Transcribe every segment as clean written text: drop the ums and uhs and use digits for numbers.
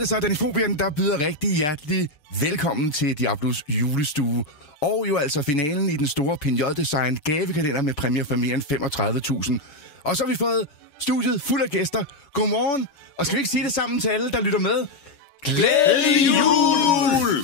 det så Danifobien, der byder rigtig hjertelig velkommen til Diablos julestue. Og jo altså finalen i den store Pinjot-design gavekalender med præmier for mere end 35.000. Og så har vi fået studiet fuld af gæster. Godmorgen, og skal vi ikke sige det sammen til alle, der lytter med? Glædelig jul!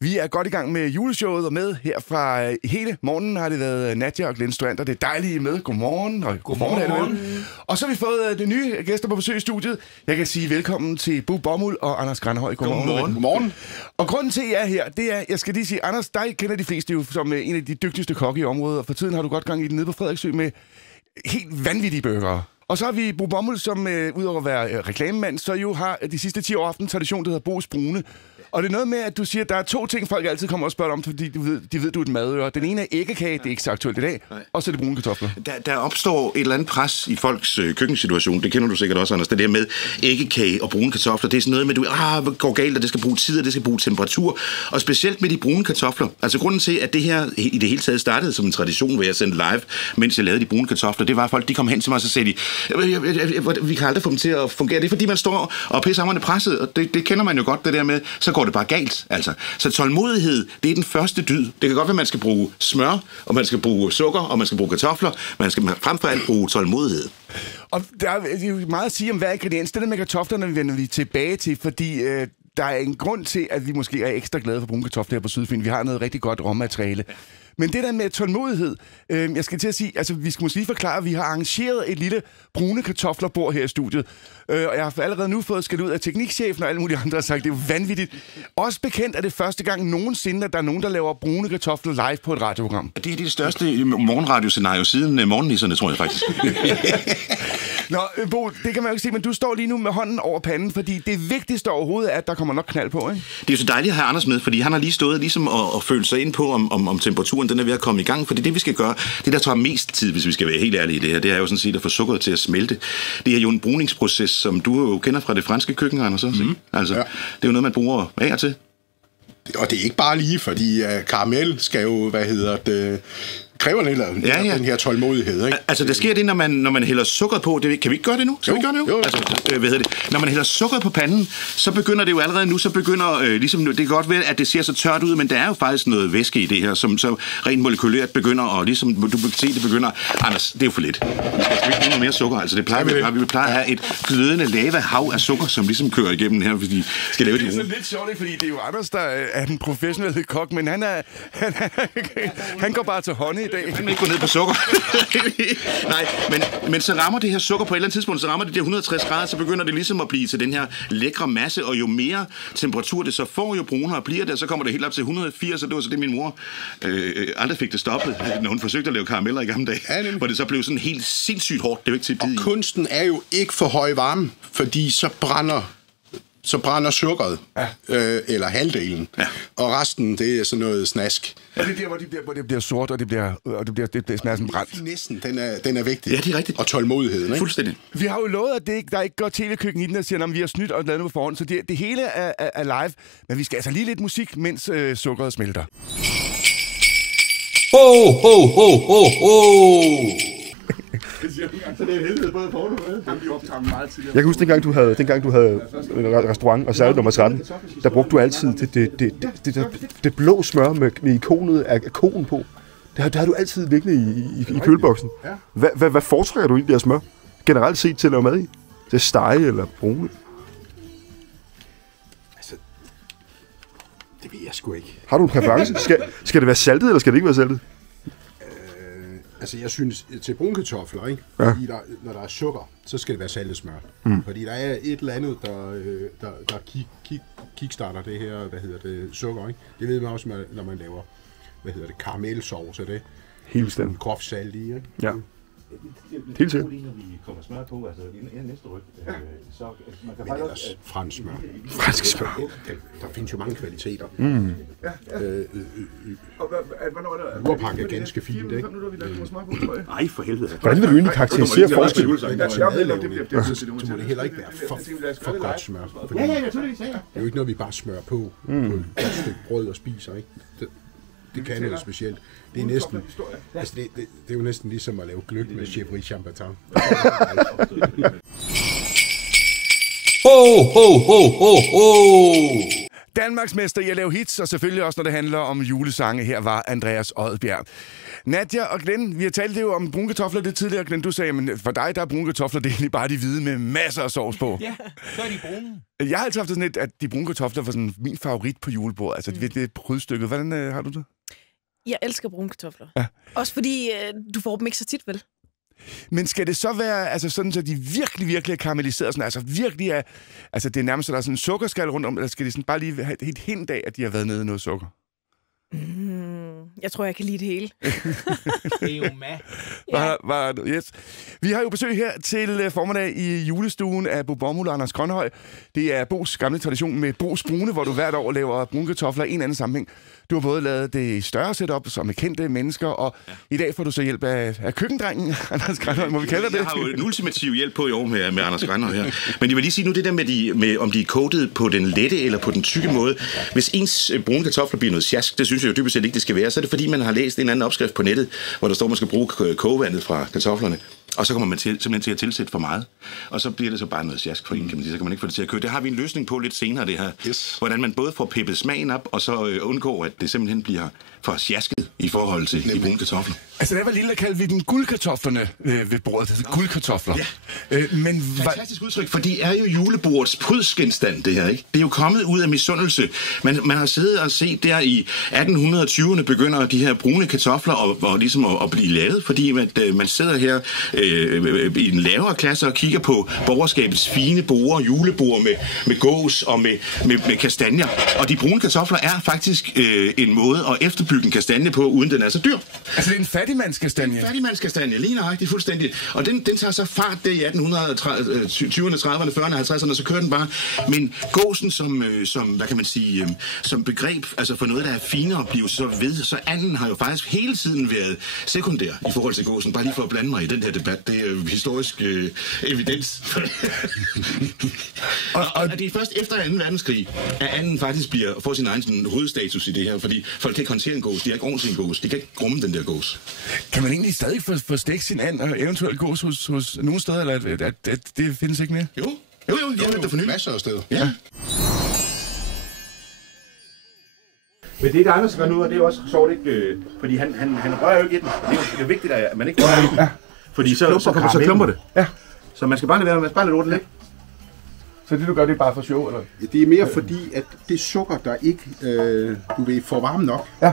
Vi er godt i gang med juleshowet, og med her fra hele morgenen har det været Nadja og Glenn Strander. Det er dejligt, I er med. Godmorgen. Og godmorgen. Og så har vi fået de nye gæster på besøg i studiet. Jeg kan sige velkommen til Bo Bomuld og Anders Granhøj. Godmorgen. Godmorgen. Og grunden til, at jeg er her, det er, jeg skal lige sige, Anders, dig kender de fleste jo som en af de dygtigste kokke i området, og for tiden har du godt gang i den nede på Frederiksø med helt vanvittige burgere. Og så har vi Bo Bomuld, som udover at være reklamemand, så jo har de sidste 10 år haft en tradition, der hedder Bo's Brune. Og det er noget med, at du siger, at der er 2 ting, folk altid kommer og spørger om, fordi de ved, du er et madører. Den ene er æggekage, det er ikke så aktuelt i dag, og så er det brune kartofler. Der opstår et eller andet pres i folks køkkensituation. Det kender du sikkert også, Anders. Det der med æggekage og brune kartofler, det er sådan noget med, det går galt, og det skal bruge tid, og det skal bruge temperatur. Og specielt med de brune kartofler. Altså grunden til, at det her i det hele taget startede som en tradition, hvor jeg sendte live, mens jeg lavede de brune kartofler, det var, at folk de kom hen til mig, og så sagde de, vi kan aldrig få dem til at fungere. Det er fordi, man står og pissehamrende presset, og det kender man jo godt, det der med, så går det bare galt, altså. Så tålmodighed, det er den første dyd. Det kan godt være, at man skal bruge smør, og man skal bruge sukker, og man skal bruge kartofler. Man skal frem for alt bruge tålmodighed. Og der er jo meget at sige om hver ingrediens. Det der med kartoflerne vender vi tilbage til, fordi der er en grund til, at vi måske er ekstra glade for brune kartofler her på Sydfyn. Vi har noget rigtig godt råmateriale. Men det der med tålmodighed, jeg skal til at sige, altså vi skal måske lige forklare, at vi har arrangeret et lille brune kartoflerbord her i studiet. Og jeg har allerede nu fået skæld ud af teknikchefen og alle mulige andre har sagt, det er jo vanvittigt. Også bekendt er det første gang nogensinde, at der er nogen, der laver brune kartofler live på et radioprogram. Det er det største morgenradioscenario siden morgennisserne, tror jeg faktisk. Nå, Bo, det kan man jo ikke se, men du står lige nu med hånden over panden, fordi det vigtigste overhovedet er, at der kommer nok knald på, ikke? Det er jo så dejligt at have Anders med, fordi han har lige stået ligesom og følt sig ind på, om temperaturen den er ved at komme i gang. Fordi det, vi skal gøre, det der tager mest tid, hvis vi skal være helt ærlige i det her, det er jo sådan set at få sukkeret til at smelte. Det er jo en bruningsproces, som du jo kender fra det franske køkken, Anders. Altså, ja. Det er jo noget, man bruger af og til. Og det er ikke bare lige, fordi karamel skal jo, kræver den her tålmodighed, ikke? Altså, der sker det, når man hælder sukker på. Kan vi ikke gøre det nu? Skal vi gøre det nu? Jo. Altså, Når man hælder sukker på panden, så begynder det jo allerede nu, ligesom, det kan godt være, at det ser så tørt ud, men der er jo faktisk noget væske i det her, som så rent molekylært begynder, og ligesom du kan se, det begynder. Anders, det er jo for lidt. Vi skal ikke bruge noget mere sukker. Altså, vi plejer at have et glødende lavahav af sukker, som ligesom kører igennem her, fordi skal lave det. Det er lidt sjovt, fordi det er jo Anders, der er den professionelle kok, men han går bare til hånd i dag. Han vil ikke gå ned på sukker. Nej, men så rammer det her sukker på et eller andet tidspunkt, så rammer det der 160 grader, så begynder det ligesom at blive til den her lækre masse, og jo mere temperatur det så får, jo brunere bliver det, og så kommer det helt op til 180, og det var så det, min mor aldrig fik det stoppet, når hun forsøgte at lave karameller i gamle dage, hvor det så blev sådan helt sindssygt hårdt. Det er jo ikke til og kunsten er jo ikke for høj varme, fordi så brænder sukkeret, eller halvdelen, og resten, det er sådan noget snask. Og det er der, hvor det bliver sort, og det smager sådan brændt. Næsten, den er vigtig. Ja, det er rigtigt. Og tålmodigheden, ikke? Fuldstændig. Vi har jo lovet, at der ikke går tv-køkken i den, der siger, at vi har snydt og lavet noget på forhånd, så det hele er live, men vi skal altså lige lidt musik, mens sukkeret smelter. Ho, ho, ho, ho, ho! Så det er helvede både på og meget tidligere. Jeg kan huske, dengang du havde restaurant og særligt nummer 13, der brugte du altid det blå smør med ikonet af koen på. Det har du altid liggende i køleboksen. Hvad foretrækker du egentlig af smør? Generelt set til at lave mad i? Til at stege eller brune? Altså, det ved jeg sgu ikke. Har du en præference? Skal det være saltet, eller skal det ikke være saltet? Altså, jeg synes, til brune kartofler, ikke? Fordi når der er sukker, så skal det være saltet smør. Fordi der er et eller andet, der kickstarter det her, sukker, ikke? Det ved man også, når man laver, karamelsovs, det helt bestemt. Groft salt i, ikke? Ja. Helt sikkert. Når vi kommer smør på, altså i næste ryg, så man kan men ellers fransk smør. Fransk smør. Der findes jo mange kvaliteter. Urpakke er ganske fint, ikke? Nej, for helvede. Hvordan vil du egentlig karakterisere forskellen? Så må det heller ikke være for godt smør. Det er jo ikke noget, vi bare smører på et stykke brød og spiser, ikke? Det kan noget specielt. Det er næsten, altså det er jo næsten ligesom at lave gløgg med Chevrolet Chambertin. Ho, ho, ho, ho, ho. Danmarksmester i at lave hits, og selvfølgelig også, når det handler om julesange. Her var Andreas Odbjerg. Nadia og Glenn, vi har talt jo om brune kartofler lidt tidligere. Glenn, du sagde, men for dig, der er brune kartofler, det er egentlig bare de hvide med masser af sovs på. Ja, så er de brune. Jeg har altid haft sådan lidt, at de brune kartofler var sådan min favorit på julebordet. Altså, det er brødstykket. Hvordan har du det? Jeg elsker brune kartofler. Ja. Også fordi du får dem ikke så tit, vel? Men skal det så være altså sådan, så de virkelig er karamelliseret? Sådan, altså virkelig er... Altså, det er nærmest, så der er sådan en sukkerskal rundt om, eller skal de sådan bare lige have et helt hint af, at de har været nede i noget sukker? Jeg tror, jeg kan lide det hele. Det er jo mad. Yes. Vi har jo besøg her til formiddag i julestuen af Bo Bomuld og Anders Grønhøj. Det er Bos gamle tradition med Bos Brune, hvor du hvert år laver brune kartofler i en anden sammenhæng. Du har både lavet det større setup, som med kendte mennesker, og i dag får du så hjælp af køkkendrengen, Anders Grønhøj. Må vi kalde det? Jeg har jo en ultimativ hjælp på i år med Anders Grønhøj her. Men jeg vil lige sige nu, det der med om de er coated på den lette eller på den tykke måde. Hvis ens brune kartofler bliver noget sjask, det synes jeg jo dybest set ikke, det skal være, så er det fordi, man har læst en eller anden opskrift på nettet, hvor der står, at man skal bruge kogevandet fra kartoflerne. Og så kommer man simpelthen til at tilsætte for meget. Og så bliver det så bare noget sjask for en, kan man sige. Så kan man ikke få det til at køre. Det har vi en løsning på lidt senere, det her. Yes. Hvordan man både får peppet smagen op, og så undgår, at det simpelthen bliver for sjasket i forhold til de brune kartofler. Altså, da jeg var lille, kaldte vi dem guldkartoflerne ved bordet. Det er guldkartofler. Ja. Fantastisk udtryk, for de er jo julebordets prydsgenstand, det her, ikke? Det er jo kommet ud af misundelse. Man har siddet og set der i 1820'erne begynder de her brune kartofler og ligesom at blive lavet, fordi man sidder her i en lavere klasse og kigger på borgerskabets fine borde, julebord med gås og med kastanjer. Og de brune kartofler er faktisk en måde at efterbygge en kastanje på, uden den er så dyr. Altså, det er en fattigmandskastanje. En fattigmandskastanje, lige nøjagtigt, fuldstændig. Og den tager så fart der i 1820'erne, 30'erne, 40'erne, 50'erne, så kører den bare. Men gåsen som hvad kan man sige, som begreb, altså for noget, der er finere at blive så ved, så anden har jo faktisk hele tiden været sekundær i forhold til gåsen. Bare lige for at blande mig i den her debat. Det er historisk evidens. og det er først efter 2. verdenskrig, at anden faktisk får sin egen sådan, hovedstatus i det her, fordi folk kan ikke håndtere en gås. De har ikke ordentligt en gås. De kan ikke rumme den der gås. Kan man egentlig stadig få stegt sin and og eventuelt gås hos nogle steder, eller at det findes ikke mere? Jo, det er for Masser af steder. Ja. Men det, der Anders gør nu, og det er jo også sjovt, ikke? Fordi han rører jo ikke i den. Det er jo vigtigt, at man ikke rører i den. Ja. Fordi så klumper det. Ja. Så man skal bare lade lortet ligge. Så det, du gør, det er bare for sjov, eller? Det er mere fordi, at det sukker, der ikke får varme nok. Ja.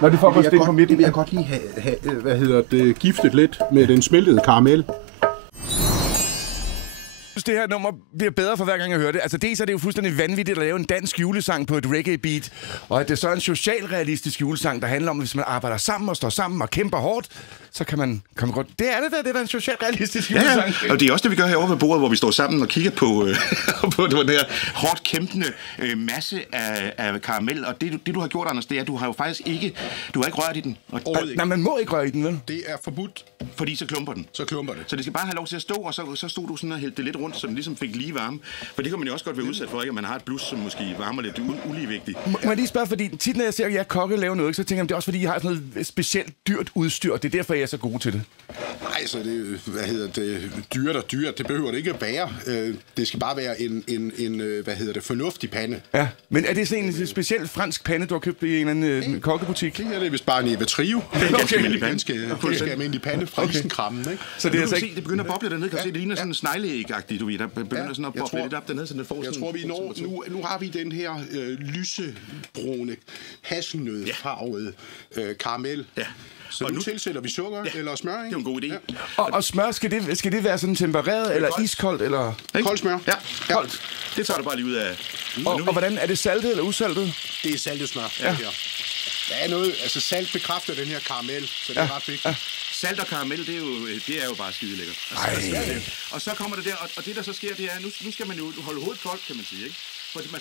Når de får på stik på midten. Det vil jeg godt lige have giftet lidt med den smeltede karamel. Det her nummer bliver bedre for hver gang jeg hører det. Altså dels er det jo fuldstændig vanvittigt at lave en dansk julesang på et reggae-beat, og at det så er en socialrealistisk julesang, der handler om, at hvis man arbejder sammen og står sammen og kæmper hårdt, så kan man komme godt. Det er det der er en socialrealistisk julesang. Ja, og det er også det, vi gør herovre ved bordet, hvor vi står sammen og kigger på, på den her hårdt kæmpende masse af karamel. Og det, du har gjort, Anders, det er, at du har jo faktisk ikke rørt i den. Nej, man må ikke røre i den, vel? Det er forbudt. Fordi så klumper den. Så klumper det. Så det skal bare have lov til at stå, og så stod du sådan og hældte det lidt rundt, så den ligesom fik lige varme. For det kan man jo også godt være udsat for, ikke? At man har et blus, som måske varmer lidt uligevægtigt. Må jeg lige spørge, fordi tit når jeg ser, at jeg kokke lave noget, så tænker jeg, det er også fordi, jeg har sådan noget specielt dyrt udstyr, og det er derfor, jeg er så god til det. Nej, så det, dyrt, det behøver det ikke at være. Det skal bare være en fornuftig pande. Ja, men er det sådan en speciel fransk pande, du har købt i en eller anden kokkebutik? Det her det er vist bare en Eva Trio. Det er en ganske almindelig pande. Ganske almindelig pande fra Isenkrammen, ikke? Så det er altså ikke... Det begynder at boble dernede, kan du se, det ligner sådan en snegleæg-agtigt, du ved, der begynder sådan at boble lidt op dernede, så det får sådan... Jeg tror, vi når... Nu har vi den her lysebrune, hasselnødfarvede karamel. Ja. Så nu tilsætter vi sukker eller smør, ikke? Det er en god idé. Ja. Og smør, skal det være sådan tempereret eller iskoldt? Eller? Koldt smør. Ja, koldt. Det tager du bare lige ud af... Og hvordan er det saltet eller usaltet? Det er saltet smør. Ja. Der er noget, altså salt bekræfter den her karamel, så det er ret vigtigt. Ja. Salt og karamel, det er jo bare skide lækkert. Altså, og så kommer det der, og det der så sker, det er, nu skal man jo holde hovedet koldt, kan man sige, ikke? Fordi man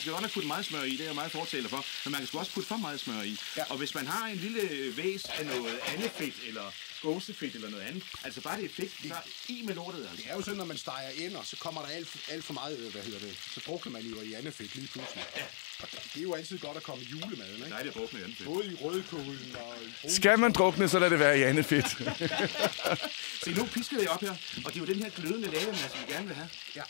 skal godt nok putte meget smør i, det er jeg meget fortaler for, men man kan sgu også putte for meget smør i. Ja. Og hvis man har en lille væs af noget andet fedt, eller gåsefedt eller noget andet. Altså bare det er fedt, så i med lortet. Altså. Det er jo sådan, når man steger ender, så kommer der alt for meget, så drukner man jo i andefedt lige pludselig. Og det er jo altid godt at komme i julemaden, ikke? Nej, det er drukne i andefedt. Både i rødkålen og i Skal man drukne, så lad det være i andefedt. Se, nu pisker jeg op her, og det er jo den her glødende lavemasse, vi gerne vil have. Ja.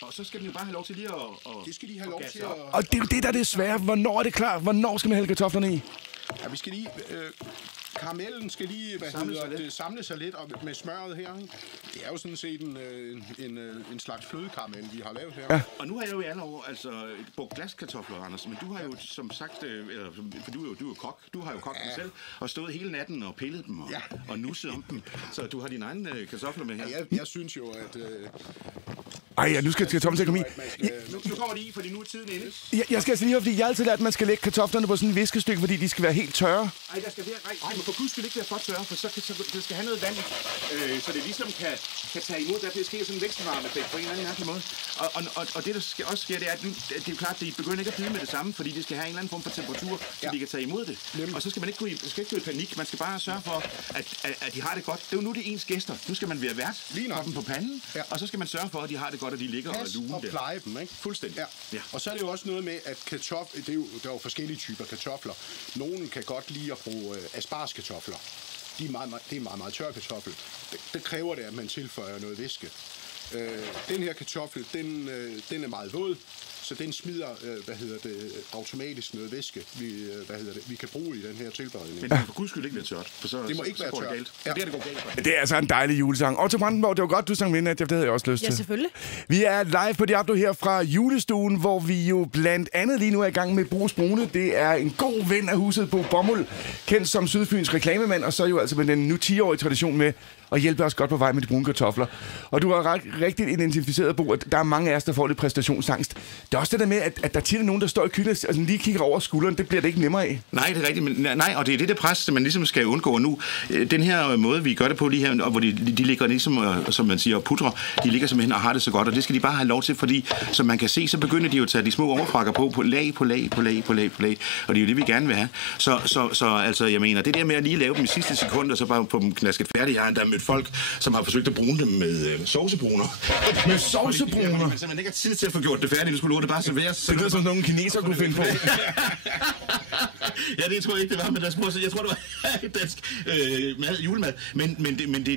Og så skal den jo bare have lov til lige at det skal de have lov til at... Og det er jo det, der er det svære. Hvornår er det klar? Hvornår skal man hælde kartoflerne i? Ja, vi skal lige... Karamellen skal lige samle sig lidt og med smøret her. Ikke? Det er jo sådan set en slags flødekaramel, vi har lavet her. Ja. Og nu har jeg jo i alle år brugt glaskartofler, Anders, men du har jo som sagt, for du er jo kok, du har jo kogt dem selv, og stået hele natten og pillet dem og nusset om dem, så du har dine egne kartofler med her. Ja, jeg synes jo, at... Nu skal kartoflen til at komme i. Nu kommer de i, fordi nu er tiden inde. Jeg skal altså lige høre, fordi jeg altid lært, at man skal lægge kartoflerne på sådan et viskestykke, fordi de skal være helt tørre. Ej, der skal være... Ej, men for guds skyld ikke være for tørre, for så det skal have noget vand, så det ligesom kan tage imod. Der sker sådan en vækstvarmeeffekt på en eller anden mærkelig måde. Og det, der også sker, det er, at det er jo klart, at de begynder ikke at bide med det samme, fordi det skal have en eller anden form for temperatur, så de kan tage imod det. Og så skal man ikke gå i panik. Man skal bare sørge for, at de har det godt. Det er jo nu, det er ens gæster. Nu skal man være vært, få dem på panden, og så skal man sørge for, at de har det godt, og de ligger og luner og pleje dem, ikke? Fuldstændig. Ja. Og så er det jo også noget med, at der er jo forskellige typer kartofler. Nogle kan godt lide at bruge aspargeskartofler. Det er meget, meget tør kartoffel. Det kræver det, at man tilføjer noget væske. Den her kartoffel, den er meget våd, så den smider, automatisk noget væske, vi kan bruge i den her tilberedning. Men det må for guds skyld ikke være tørt, for så, det må ikke være tørt. Galt. Ja. Det går galt. Det er altså en dejlig julesang. Otto Brandenborg, det var godt, du sang med, det havde jeg også lyst til. Ja, selvfølgelig. Vi er live på Diablo her fra julestuen, hvor vi jo blandt andet lige nu er i gang med Bruce Brune. Det er en god ven af huset på Bomuld, kendt som Sydfyns reklamemand, og så jo altså med den nu 10-årige tradition med at hjælpe os godt på vej med de brune kartofler. Og du har rigtigt identificeret, Bo, at der er mange af os, der får lidt præstationsangst. Det er også det der med, at der tit er nogen, der står i køkkenet og altså lige kigger over skulderen. Det bliver det ikke nemmere af. Nej, det er rigtigt. Men, nej, og det er det der pres, man ligesom skal undgå nu. Den her måde, vi gør det på lige her, hvor de ligger ligesom, som man siger, og pudrer, de ligger simpelthen og har det så godt, og det skal de bare have lov til, fordi som man kan se, så begynder de jo at tage de små overfrakker på lag, og det er jo det, vi gerne vil have. Så altså, jeg mener, det der med at lige lave dem i sidste sekund, og så bare få dem knasket færdigt. Jeg har endda mødt folk, som har forsøgt at brune dem med sovsebruner. Med sovsebruner? Man simpelthen ikke har tid til at få gjort det færdigt. Nu skulle lortet bare serveres. Det lyder som nogle kineser kunne finde på. Ja, det tror jeg ikke, det var, men jeg tror, det var dansk julemad. Men det er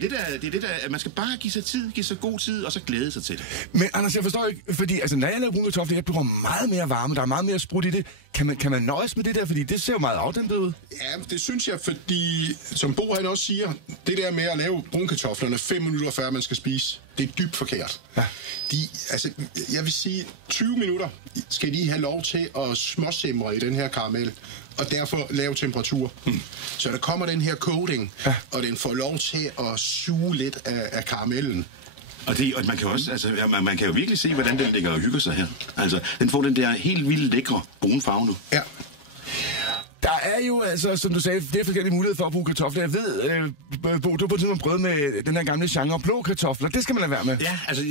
det der, at man skal bare give sig tid, give sig god tid, og så glæde sig til det. Men Anders, jeg forstår ikke, fordi altså, når jeg laver brune kartofler, jeg bruger meget mere varme, der er meget mere sprut i det. Kan man nøjes med det der, fordi det ser jo meget afdæmpet ud? Ja, det synes jeg, fordi, som Bo han også siger, det der med at lave brune kartoflerne 5 minutter før man skal spise, det er dybt forkert. Ja. Jeg vil sige, 20 minutter skal de have lov til at småsimre i den her karamel, og derfor lave temperatur. Så der kommer den her coating, og den får lov til at suge lidt af karamellen. Og man kan også, altså, man kan jo virkelig se, hvordan den ligger og hygger sig her. Altså, den får den der helt vildt lækre brune farve nu. Ja. Der er jo, altså, som du sagde, flere forskellige muligheder for at bruge kartofler. Jeg ved, Bo, du har på tidspunkt prøvet med den her gamle genre blå kartofler. Det skal man lade være med. Ja, altså,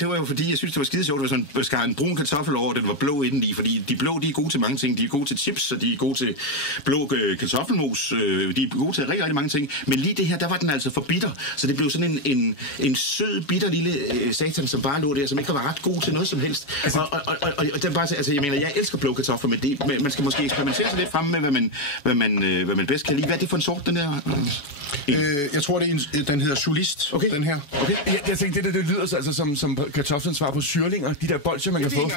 det var jo fordi, jeg synes, det var skide sjovt, at man skar en brun kartoffel over, den var blå indeni, fordi de blå, de er gode til mange ting. De er gode til chips, og de er gode til blå kartoffelmos. De er gode til rigtig, rigtig mange ting. Men lige det her, der var den altså for bitter. Så det blev sådan en sød, bitter lille satan, som bare lå der, som ikke var ret god til noget som helst. Altså, og den bare, altså, jeg mener, jeg elsker blå kartofler, men man skal måske eksperimentere sig lidt frem med, hvad man bedst kan lide. Hvad er det for en sort, den der? Jeg tror, den hedder Solist, okay. Den her. Okay. Jeg tænkte, det lyder altså som kartoflen svar på syrlinger. De der bolcher, man kan få. Der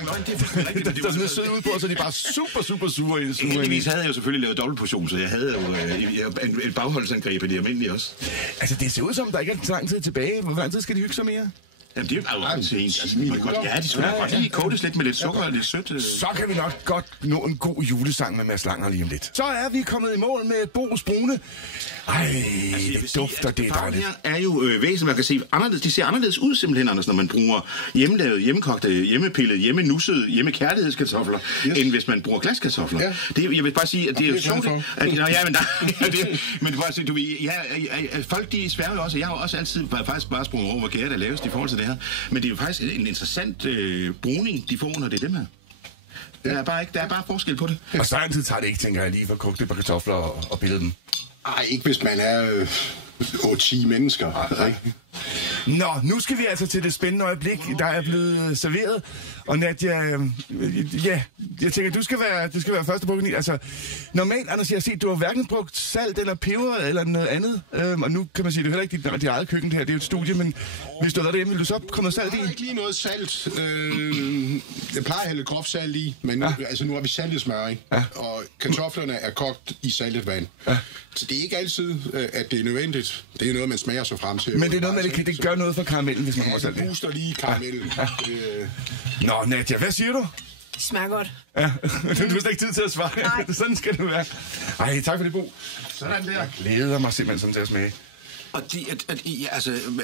er sådan sød ud på, så de er bare super sure i. Heldigvis havde jeg jo selvfølgelig lavet dobbeltportion, så jeg havde jo et bagholdsangreb i det almindelige også. Altså, det ser ud som, der ikke er så lang tid tilbage. Hvor lang tid skal de hygge sig mere? Jamen, det er jo ret sent. Ja, de skal godt lige koges lidt med lidt sukker og lidt sødt. Så kan vi nok godt nå en god julesang med Mads Langer lige om lidt. Så er vi kommet i mål med Bruce Brune. Ej, det dufter, det er dejligt. Her er jo væsen, man kan se anderledes. De ser anderledes ud simpelthen, Anders, når man bruger hjemmelavet, hjemmekogte, hjemmepillede, hjemmenussede, hjemmekærlighedskartofler, end hvis man bruger glaskartofler. Ja. Jeg vil bare sige, at det er jo sjovt. Men folk de sværger jo også. Jeg har også altid faktisk bare sprunget over, hvor gære der laves i forhold til det her. Men det er jo faktisk en interessant bruning, de får, når det er dem her. Der er bare forskel på det. Og så altid tager det ikke, tænker jeg, lige for at koge det på kartofler og pille dem. Ej, ikke hvis man er 8-10 mennesker. Ikke? Nå, nu skal vi altså til det spændende øjeblik, der er blevet serveret. Og Nadia, ja, jeg tænker, du skal være første på. Altså, normalt, Anders, jeg har set, du har hverken brugt salt eller peber eller noget andet. Og nu kan man sige, det er heller ikke dit eget køkken, det her, det er jo et studie, men hvis du havde været derhjemme, ville du så komme noget salt i? Jeg har ikke lige noget salt. Jeg plejer at hælde groft salt i, men nu, nu har vi saltet smør, ikke? Ja. Og kartoflerne er kogt i saltet vand. Ja. Så det er ikke altid, at det er nødvendigt. Det er noget, man smager sig frem til. Men det er noget, man det gør noget for karamellen, hvis man kommer salt i. Ja, det booster lige karamellen. Ja. Nå, Nadia, hvad siger du? Det smager godt. Ja, du har slet ikke tid til at svare. Nej. Sådan skal det være. Ej, tak for det, Bo. Sådan der. Jeg glæder mig simpelthen sådan til at smage. Og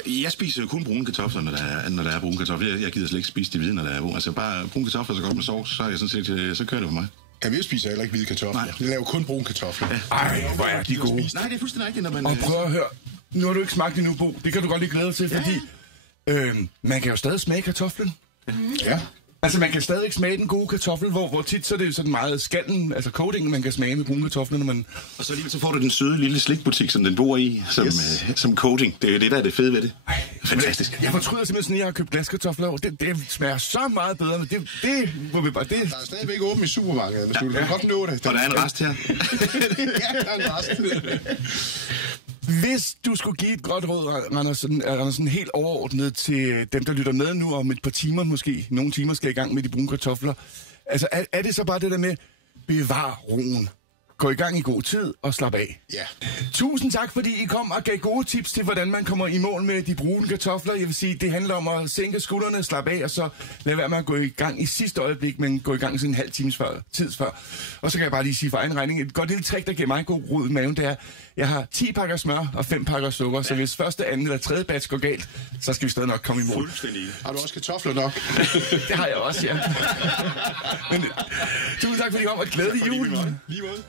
jeg spiser jo kun brune kartofler, når der er brune kartofler. Jeg gider slet ikke spise de hvide, når der er brune. Altså bare brune kartofler så godt med sovs, så er jeg sådan set, så kører det for mig. Ja, vi spiser heller ikke hvide kartofler. Nej. Vi laver kun brune kartofler. Ja. Ej, hvor er de gode. Nej, det er fuldstændig rigtigt, når man... Og prøv at høre. Nu har du ikke smagt endnu, Bo. Det kan du godt lige glæde dig til, fordi man kan jo stadig smage kartoflen. Ja. Altså, man kan stadig smage den gode kartoffel, hvor tit så er det jo sådan meget skallen, altså coatingen, man kan smage med brune kartofler, når man... Og så alligevel så får du den søde lille slikbutik, som den bor i, som coating. Det er jo det, der er det fede ved det. Ej, fantastisk. Jeg fortryder simpelthen sådan, at jeg har købt glaskartofler over. Det smager så meget bedre, men det må vi bare... Det... Der er stadigvæk åbent i supermarkedet, hvis du kan godt nå det. Og der er en rest her. Ja, der er en rest. Hvis du skulle give et godt råd, Andersen, helt overordnet til dem, der lytter med nu om et par timer måske, nogle timer skal i gang med de brune kartofler, altså er det så bare det der med, bevar roen, gå i gang i god tid og slap af? Ja. Tusind tak, fordi I kom og gav gode tips til, hvordan man kommer i mål med de brune kartofler. Jeg vil sige, det handler om at sænke skuldrene, slappe af, og så lade være med at gå i gang i sidste øjeblik, men gå i gang sådan en halv times før. Og så kan jeg bare lige sige for egen regning, et godt lille trick, der giver mig en god rod i maven, det er, jeg har 10 pakker smør og 5 pakker sukker, så hvis første, anden eller tredje batch går galt, så skal vi stadig nok komme i mål. Fuldstændig. Har du også kartofler nok? Det har jeg også, ja. Men, tusind tak, fordi I kom, og glædelig jul. Lige måde.